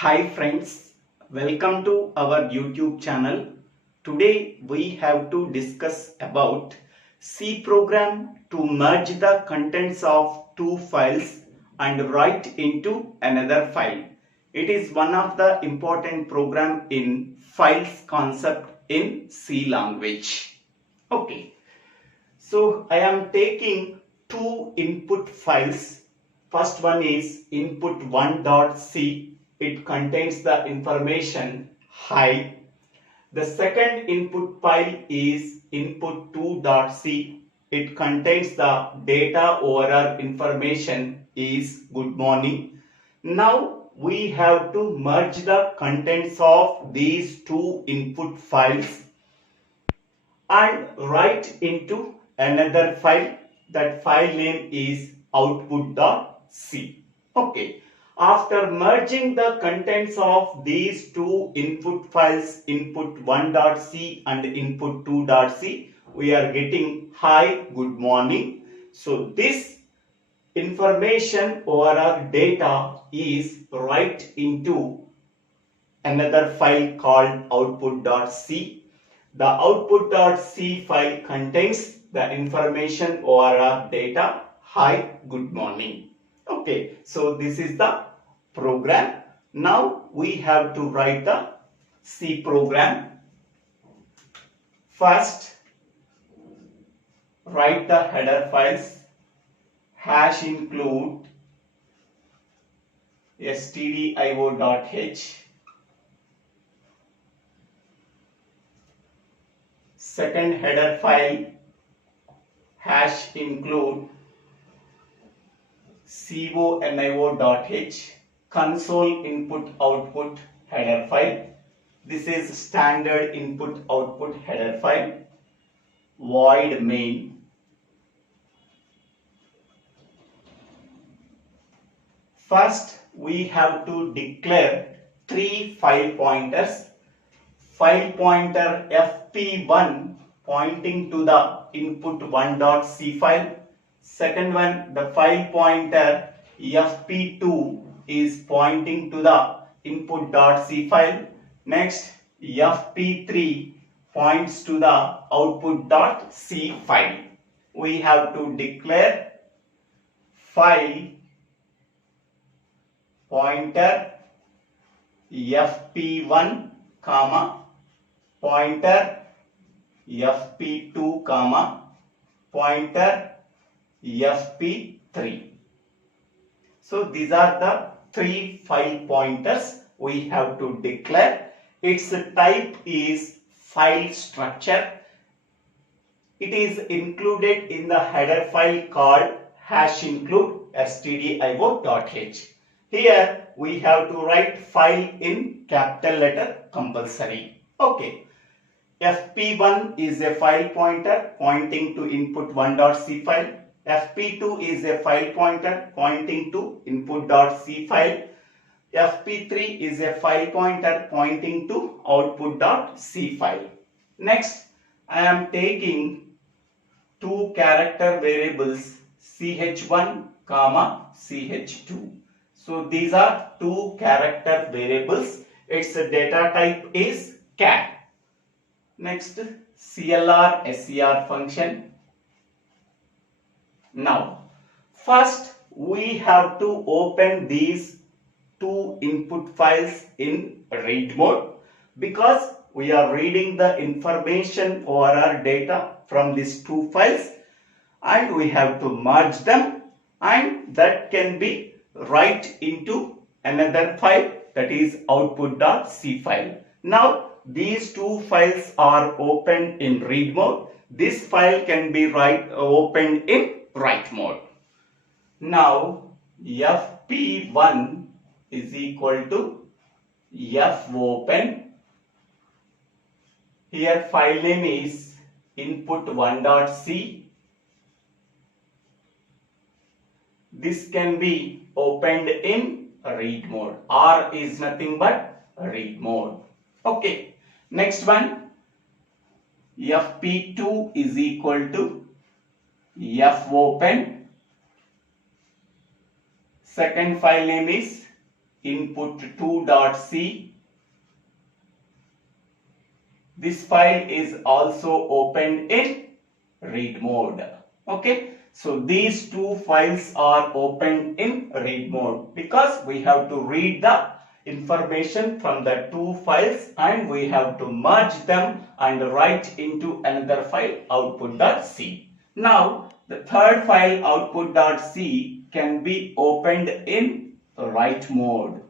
Hi friends, welcome to our YouTube channel. Today we have to discuss about C program to merge the contents of two files and write into another file. It is one of the important program in files concept in C language. Okay, so I am taking two input files. First one is input1.c. It contains the information hi. The second input file is input2.c. It contains the data overall information is good morning. Now we have to merge the contents of these two input files and write into another file. That file name is output.c. Okay. After merging the contents of these two input files, input1.c and input2.c, we are getting hi, good morning. So this information or our data is write into another file called output.c. The output.c file contains the information or our data hi, good morning. Okay, so this is the program. Now we have to write the C program. First, write the header files hash include stdio.h. Second header file hash include conio.h. console input output header file. This is standard input output header file. Void main. First we have to declare three file pointers. File pointer fp1 pointing to the input1.c file. Second one, the file pointer fp2 is pointing to the input.c file. Next, fp3 points to the output.c file. We have to declare file pointer fp1 comma pointer fp2 comma pointer fp3. So these are the three file pointers we have to declare. Its type is file structure. It is included in the header file called hash include stdio.h. Here we have to write file in capital letter compulsory. Okay. fp1 is a file pointer pointing to input1.c file. fp2 is a file pointer pointing to input.c file. fp3 is a file pointer pointing to output.c file. Next, I am taking two character variables ch1 comma ch2. So these are two character variables. Its data type is char. Next, CLR SCR function. Now, first we have to open these two input files in read mode because we are reading the information or our data from these two files and we have to merge them, and that can be write into another file, that is output.c file. Now these two files are opened in read mode. This file can be opened in write mode. Now fp1 is equal to fopen. Here file name is input1.c. This can be opened in read mode. R is nothing but read mode. Okay. Next one, fp2 is equal to fopen. Second file name is input2.c. This file is also opened in read mode. Okay, so these two files are opened in read mode because we have to read the information from the two files and we have to merge them and write into another file output.c. Now the third file output.c can be opened in write mode.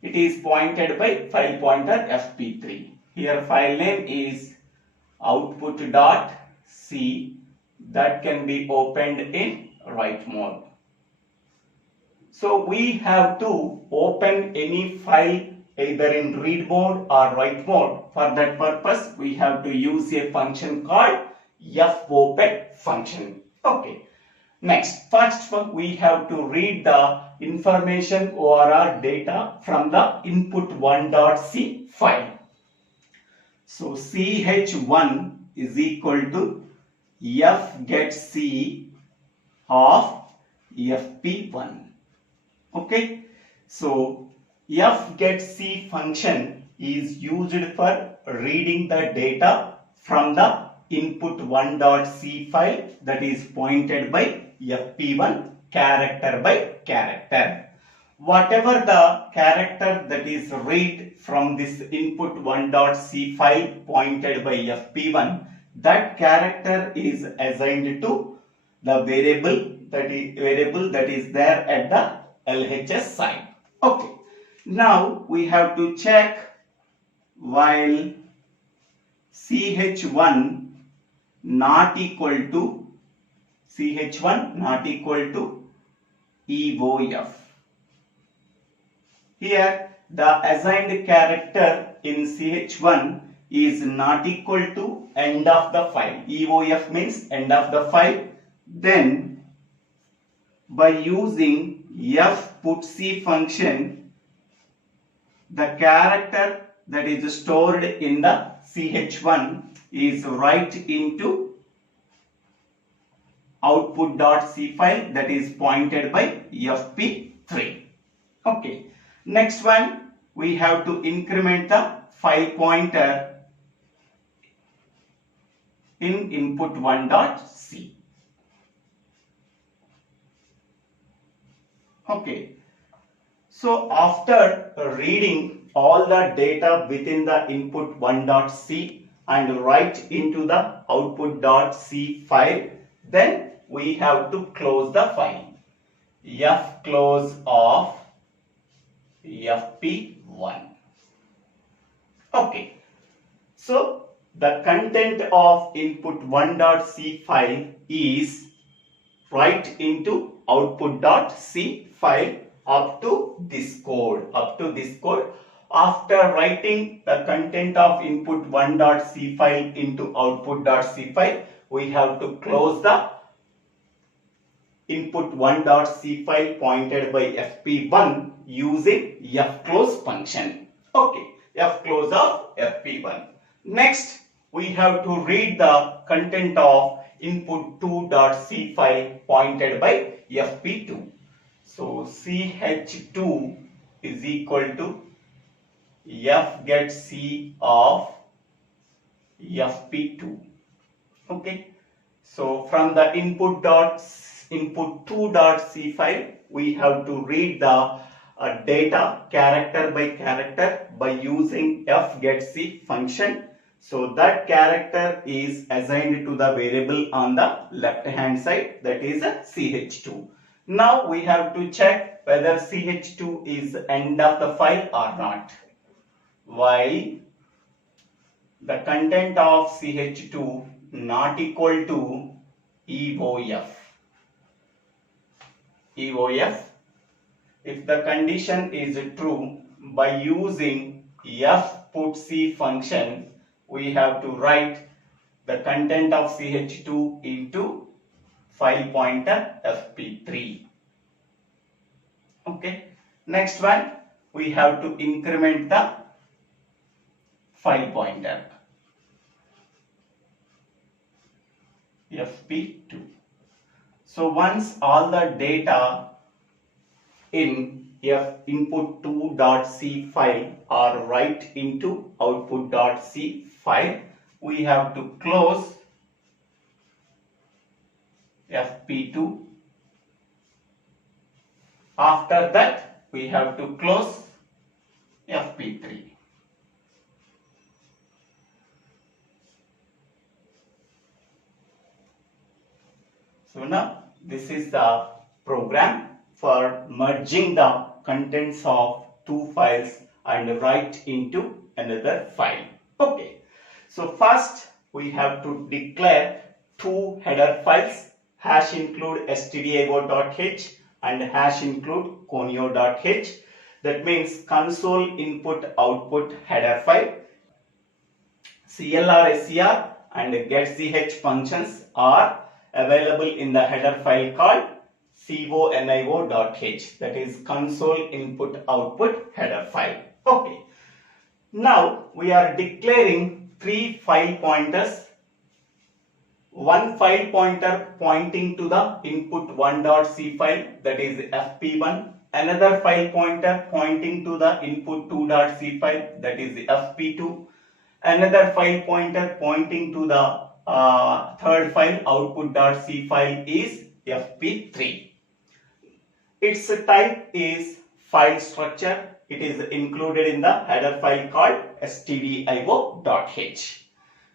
It is pointed by file pointer fp3. Here file name is output.c that can be opened in write mode. So we have to open any file either in read mode or write mode. For that purpose we have to use a function called fopen function. Okay. Next, first we have to read the information or data from the input1.c file. So ch1 is equal to fgetc of fp1. Okay, so fgetc function is used for reading the data from the input1.c file that is pointed by fp1 character by character. Whatever the character that is read from this input1.c file pointed by fp1, that character is assigned to the variable that is there at the LHS side. Okay. Now we have to check while ch1 not equal to EOF. Here the assigned character in ch1 is not equal to end of the file. EOF means end of the file. Then by using fputc function, the character that is stored in the ch1 is write into output.c file that is pointed by fp3. Okay. Next one, we have to increment the file pointer in input1.c. Okay. So after reading all the data within the input1.c and write into the output.c file, then we have to close the file. Fclose of fp1. Okay. So the content of input1.c file is write into output.c file up to this code. After writing the content of input1.c file into output.c file, we have to close the input1.c file pointed by fp1 using fclose function. Okay, fclose of fp1. Next, we have to read the content of input2.c file pointed by fp2. So ch2 is equal to fgetc of fp2. Okay. So from the input2.c file, we have to read the data character by character by using fgetc function. So that character is assigned to the variable on the left hand side, that is ch2. Now we have to check whether ch2 is end of the file or not. While the content of ch2 not equal to EOF. If the condition is true, by using fputc function, we have to write the content of ch2 into file pointer fp3. Okay. Next one, we have to increment the file pointer fp2. So once all the data in f input2.c file or write into output.c file, we have to close fp2. After that, we have to close fp3. So now this is the program for merging the contents of two files and write into another file. Okay. So first we have to declare two header files, hash include stdio.h and hash include conio.h. That means console input output header file. CLR, SCR and getCH functions are available in the header file called conio.h, that is console input output header file. Okay. Now we are declaring three file pointers. One file pointer pointing to the input1.c file, that is fp1. Another file pointer pointing to the input2.c file, that is fp2. Another file pointer pointing to the third file output.c file is fp3. Its type is file structure. It is included in the header file called stdio.h.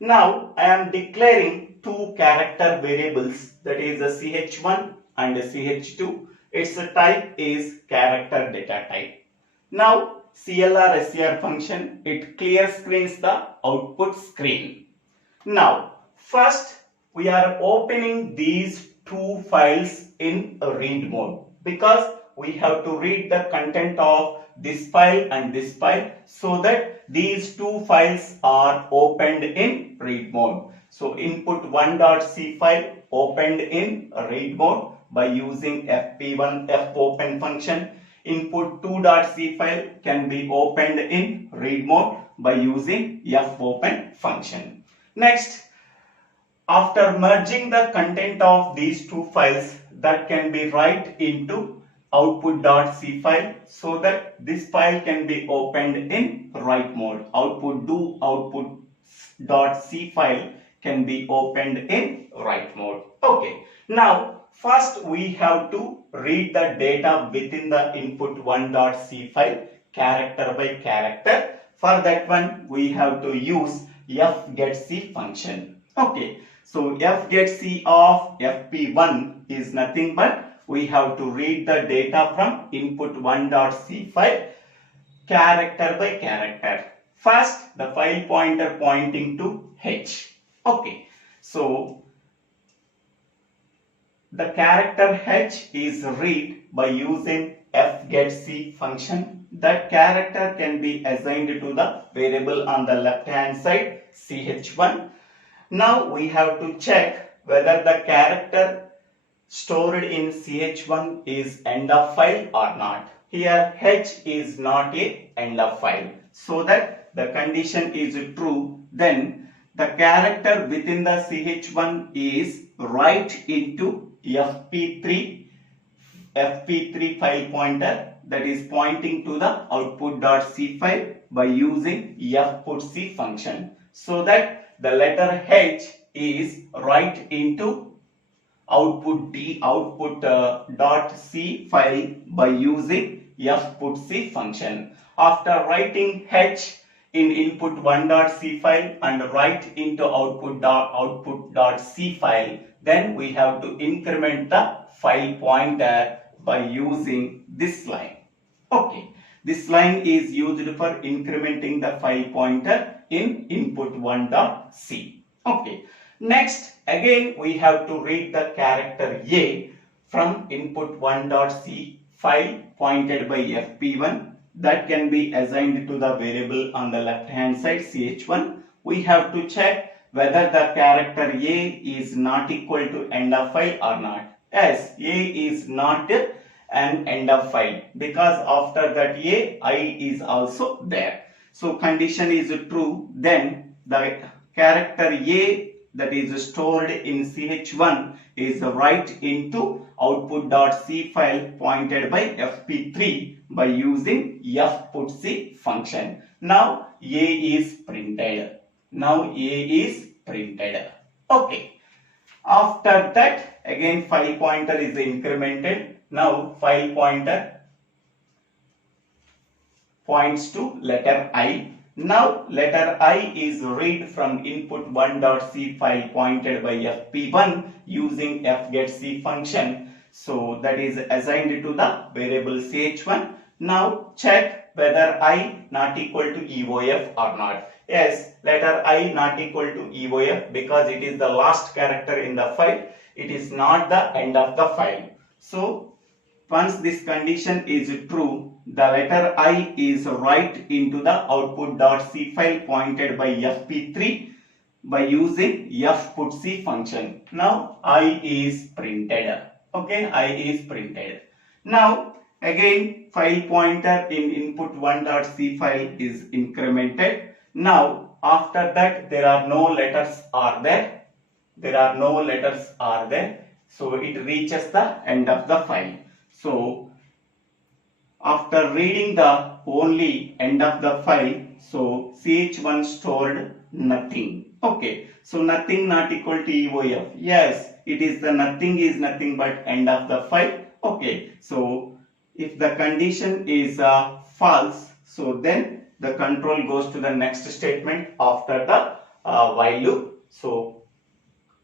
Now I am declaring two character variables, that is ch1 and ch2. Its type is character data type. Now CLR SCR function, it clear screens the output screen. Now first we are opening these two files in a read mode because we have to read the content of this file and this file, so that these two files are opened in read mode. So input1.c file opened in read mode by using fp1 fopen function. Input2.c file can be opened in read mode by using fopen function. Next, after merging the content of these two files, that can be write into output.c file, so that this file can be opened in write mode. Output.c file can be opened in write mode. Okay. Now first we have to read the data within the input1.c file character by character. For that one we have to use fgetc function. Okay. So fgetc of fp1 is nothing but we have to read the data from input1.c file character by character. First, the file pointer pointing to h. Okay. So the character h is read by using fgetc function. That character can be assigned to the variable on the left hand side ch1. Now we have to check whether the character stored in ch1 is end of file or not. Here h is not a end of file, so that the condition is true. Then the character within the ch1 is write into fp3 file pointer, that is pointing to the output.c file by using fputc function, so that the letter h is write into output.c file by using fputc function. After writing h in input1.c file and write into output.c file, then we have to increment the file pointer by using this line. Okay, this line is used for incrementing the file pointer in input1.c. Okay. Next, again we have to read the character a from input1.c file pointed by fp1. That can be assigned to the variable on the left hand side ch1. We have to check whether the character a is not equal to end of file or not. Yes, a is not an end of file because after that I is also there. So condition is true. Then the character a that is stored in ch1 is write into output.c file pointed by fp3 by using fputc function. Now A is printed. Okay. After that, again file pointer is incremented. Now file pointer points to letter I. Now letter I is read from input1.c file pointed by fp1 using fgetC function. So that is assigned to the variable ch1. Now check whether I not equal to EOF or not. Yes, letter I not equal to EOF because it is the last character in the file. It is not the end of the file. So once this condition is true, the letter I is write into the output.c file pointed by fp3 by using fputc function. Now I is printed. Okay, I is printed. Now again file pointer in input1.c file is incremented. Now after that there are no letters are there. So it reaches the end of the file. So after reading the only end of the file, so ch1 stored nothing. Okay, so nothing not equal to EOF. Yes, it is the nothing is nothing but end of the file. Okay, so if the condition is false, so then the control goes to the next statement after the while loop. So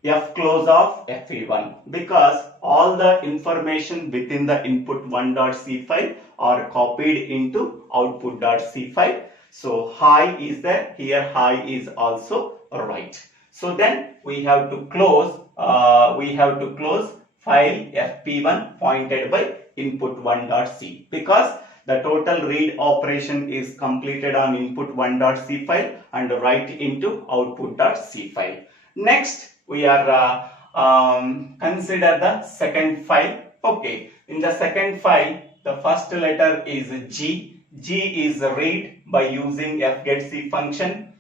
f close of fe1 because all the information within the input1.c file are copied into output.c file. So high is there, here high is also right. So then we have to close file fp1 pointed by input1.c because the total read operation is completed on input1.c file and write into output.c file. Next we are consider the second file. Okay, in the second file the first letter is G. G is read by using fgetC function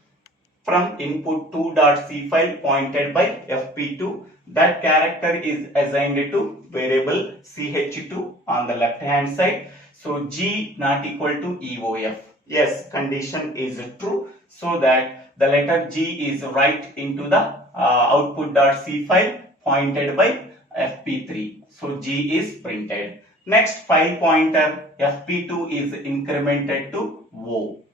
from input2.c file pointed by fp2. That character is assigned to variable ch2 on the left hand side. So G not equal to EOF. Yes, condition is true. So that the letter G is write into the output.c file pointed by fp3. So G is printed. Next file pointer fp2 is incremented to O.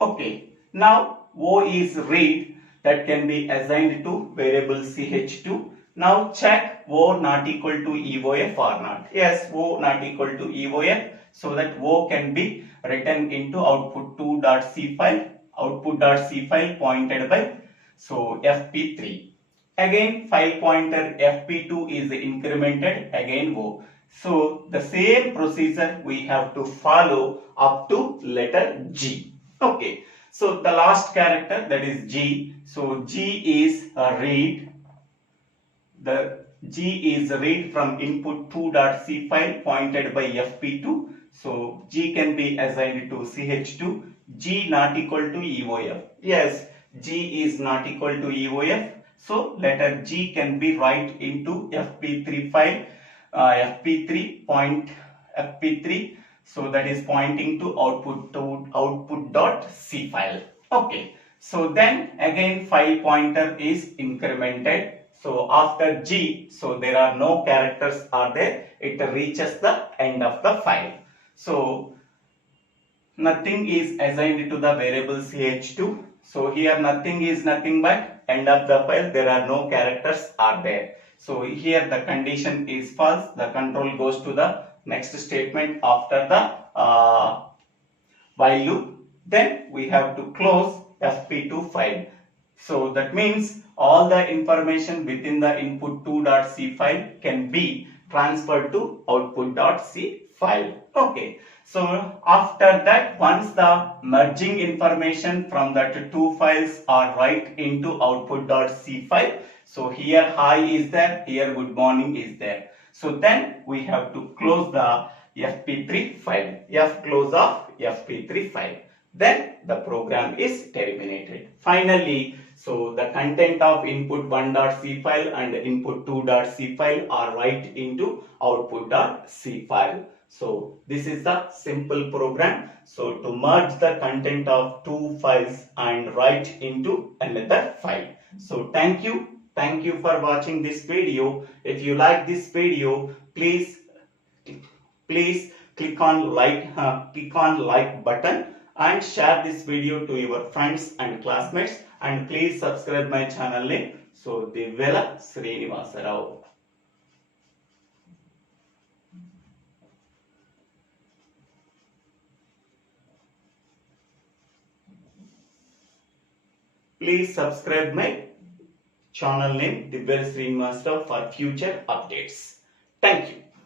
Okay, now O is read that can be assigned to variable ch2. Now check O not equal to EOF or not. Yes, O not equal to EOF, so that O can be written into output2.c file pointed by so fp3. Again file pointer fp2 is incremented, again O. So the same procedure we have to follow up to letter G. Okay, so the last character, that is G. So G is read. The G is read from input2.c file pointed by fp2. So G can be assigned to ch2. G not equal to EOF. Yes, G is not equal to EOF. So letter G can be write into fp3 file, fp3. So that is pointing to output.c file. Okay. So then again file pointer is incremented. So after G, so there are no characters are there. It reaches the end of the file. So nothing is assigned to the variable ch2. So here nothing is nothing but end of the file. There are no characters are there. So here the condition is false. The control goes to the next statement after the while loop. Then we have to close fp2 file. So that means all the information within the input2.c file can be transferred to output.c file. Okay. So after that, once the merging information from that two files are write into output.c file. So here hi is there, here good morning is there. So then we have to close the fp3 file, close of fp3 file. Then the program is terminated. Finally, So the content of input1.c file and input2.c file are write into output.c file. So this is the simple program. So to merge the content of two files and write into another file. So thank you. Thank you for watching this video. If you like this video, please click on like button and share this video to your friends and classmates, and please subscribe my channel name. So DIVVELA SRINIVASA. Please subscribe my channel name DIVVELA SRINIVASA for future updates. Thank you.